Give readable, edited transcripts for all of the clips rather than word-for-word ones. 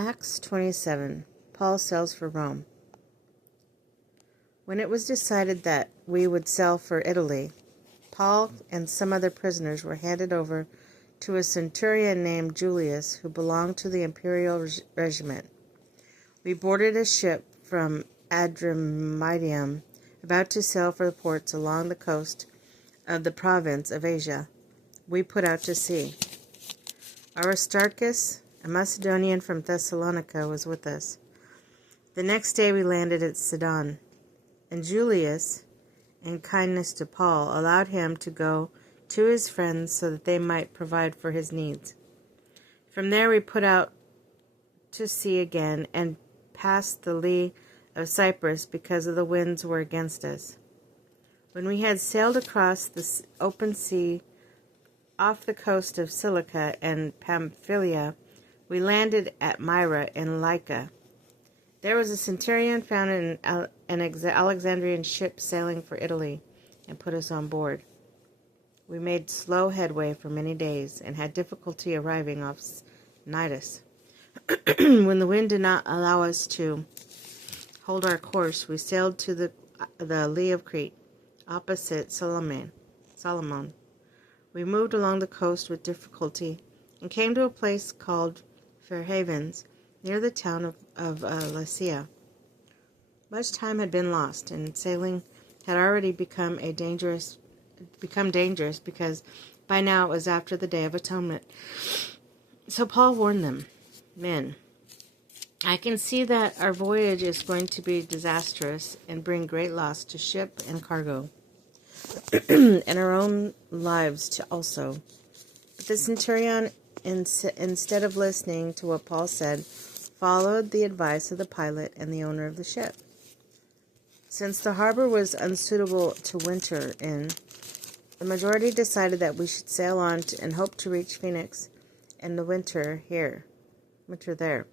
Acts 27. Paul sails for Rome. When it was decided that we would sail for Italy, Paul and some other prisoners were handed over to a centurion named Julius, who belonged to the imperial regiment. We boarded a ship from Adramyttium, about to sail for the ports along the coast of the province of Asia. We put out to sea. Aristarchus, a Macedonian from Thessalonica, was with us. The next day we landed at Sidon, and Julius, in kindness to Paul, allowed him to go to his friends so that they might provide for his needs. From there we put out to sea again and passed the lee of Cyprus because the winds were against us. When we had sailed across the open sea off the coast of Cilicia and Pamphylia, we landed at Myra in Lycia. There was a centurion found in an Alexandrian ship sailing for Italy, and put us on board. We made slow headway for many days, and had difficulty arriving off Cnidus. When the wind did not allow us to hold our course, we sailed to the lee of Crete, opposite Solomon. We moved along the coast with difficulty, and came to a place called Fair Havens, near the town of Lasea. Much time had been lost, and sailing had already become dangerous because by now it was after the Day of Atonement. So Paul warned them, "Men, I can see that our voyage is going to be disastrous and bring great loss to ship and cargo, and our own lives also." But the centurion, instead of listening to what Paul said, followed the advice of the pilot and the owner of the ship. Since the harbor was unsuitable to winter in, the majority decided that we should sail on and hope to reach Phoenix and the winter there.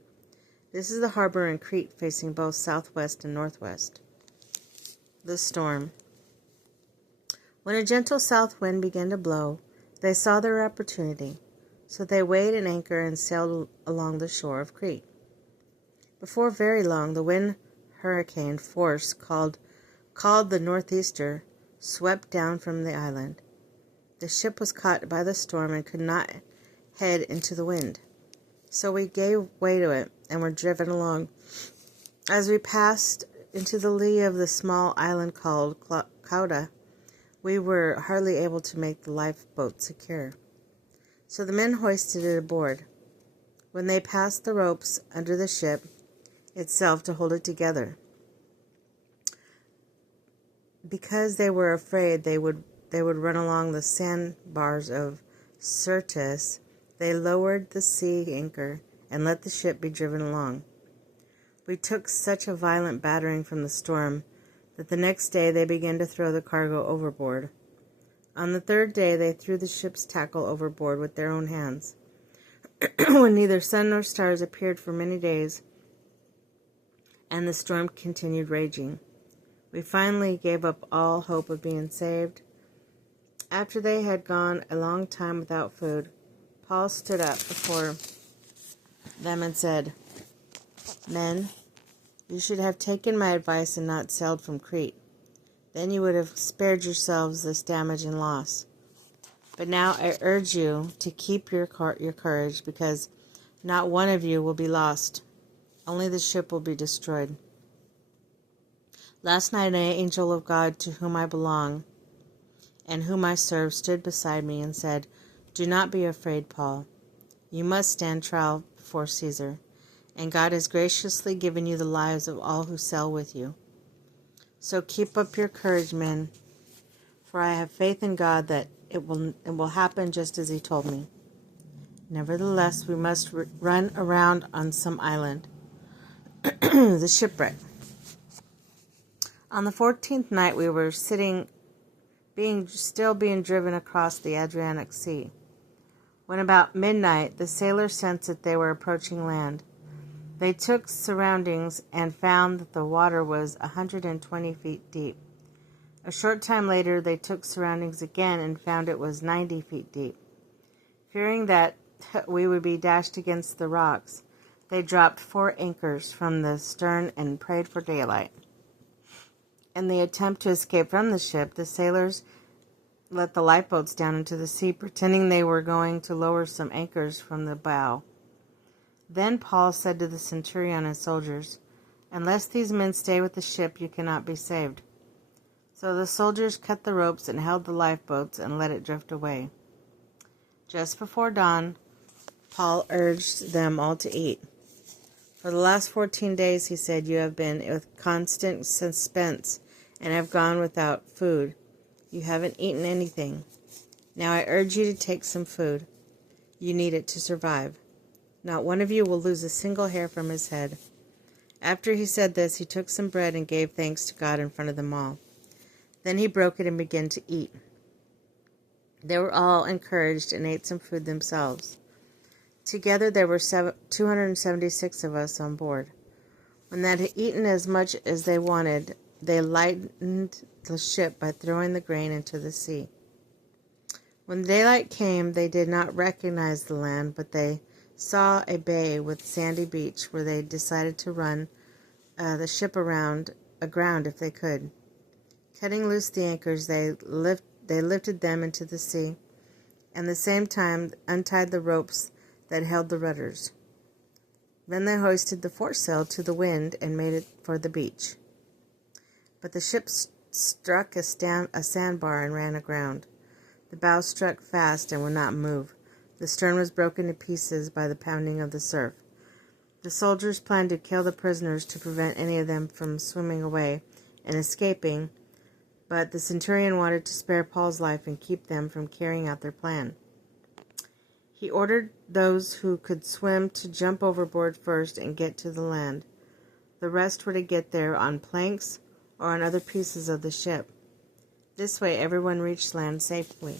This is the harbor in Crete, facing both southwest and northwest. The storm. When a gentle south wind began to blow, they saw their opportunity, so they weighed an anchor and sailed along the shore of Crete. Before very long, the wind hurricane force called the Northeaster swept down from the island. The ship was caught by the storm and could not head into the wind, so we gave way to it and were driven along. As we passed into the lee of the small island called Cauda, we were hardly able to make the lifeboat secure, so the men hoisted it aboard. When they passed the ropes under the ship itself to hold it together, because they were afraid they would run along the sandbars of Syrtis, they lowered the sea anchor and let the ship be driven along. We took such a violent battering from the storm that the next day they began to throw the cargo overboard. On the third day they threw the ship's tackle overboard with their own hands. When neither sun nor stars appeared for many days, and the storm continued raging, we finally gave up all hope of being saved. After they had gone a long time without food, Paul stood up before them and said, "Men, you should have taken my advice and not sailed from Crete. Then you would have spared yourselves this damage and loss. But now I urge you to keep your courage, because not one of you will be lost. Only the ship will be destroyed." Last night an angel of God to whom I belong and whom I serve stood beside me and said, "Do not be afraid, Paul. You must stand trial before Caesar, and God has graciously given you the lives of all who sail with you. So keep up your courage, men, for I have faith in God that it will happen just as he told me. Nevertheless, we must run around on some island." The shipwreck. On the 14th night we were still being driven across the Adriatic Sea. When about midnight the sailors sensed that they were approaching land. They took soundings and found that the water was 120 feet deep. A short time later they took soundings again and found it was 90 feet deep. Fearing that we would be dashed against the rocks, They dropped 4 anchors from the stern and prayed for daylight. In the attempt to escape from the ship, the sailors let the lifeboats down into the sea, pretending they were going to lower some anchors from the bow. Then Paul said to the centurion and soldiers, "Unless these men stay with the ship, you cannot be saved." So the soldiers cut the ropes and held the lifeboats and let it drift away. Just before dawn, Paul urged them all to eat. "For the last 14 days, he said, you have been with constant suspense and have gone without food. You haven't eaten anything. Now I urge you to take some food. You need it to survive. Not one of you will lose a single hair from his head." After he said this, he took some bread and gave thanks to God in front of them all. Then he broke it and began to eat. They were all encouraged and ate some food themselves. Together there were 276 of us on board. When they had eaten as much as they wanted, they lightened the ship by throwing the grain into the sea. When daylight came, they did not recognize the land, but they saw a bay with sandy beach where they decided to run the ship aground if they could. Cutting loose the anchors, they lifted them into the sea, and at the same time untied the ropes that held the rudders. Then they hoisted the foresail to the wind and made it for the beach. But the ship struck a sandbar and ran aground. The bow struck fast and would not move. The stern was broken to pieces by the pounding of the surf. The soldiers planned to kill the prisoners to prevent any of them from swimming away and escaping, but the centurion wanted to spare Paul's life and keep them from carrying out their plan. He ordered those who could swim to jump overboard first and get to the land. The rest were to get there on planks or on other pieces of the ship. This way everyone reached land safely.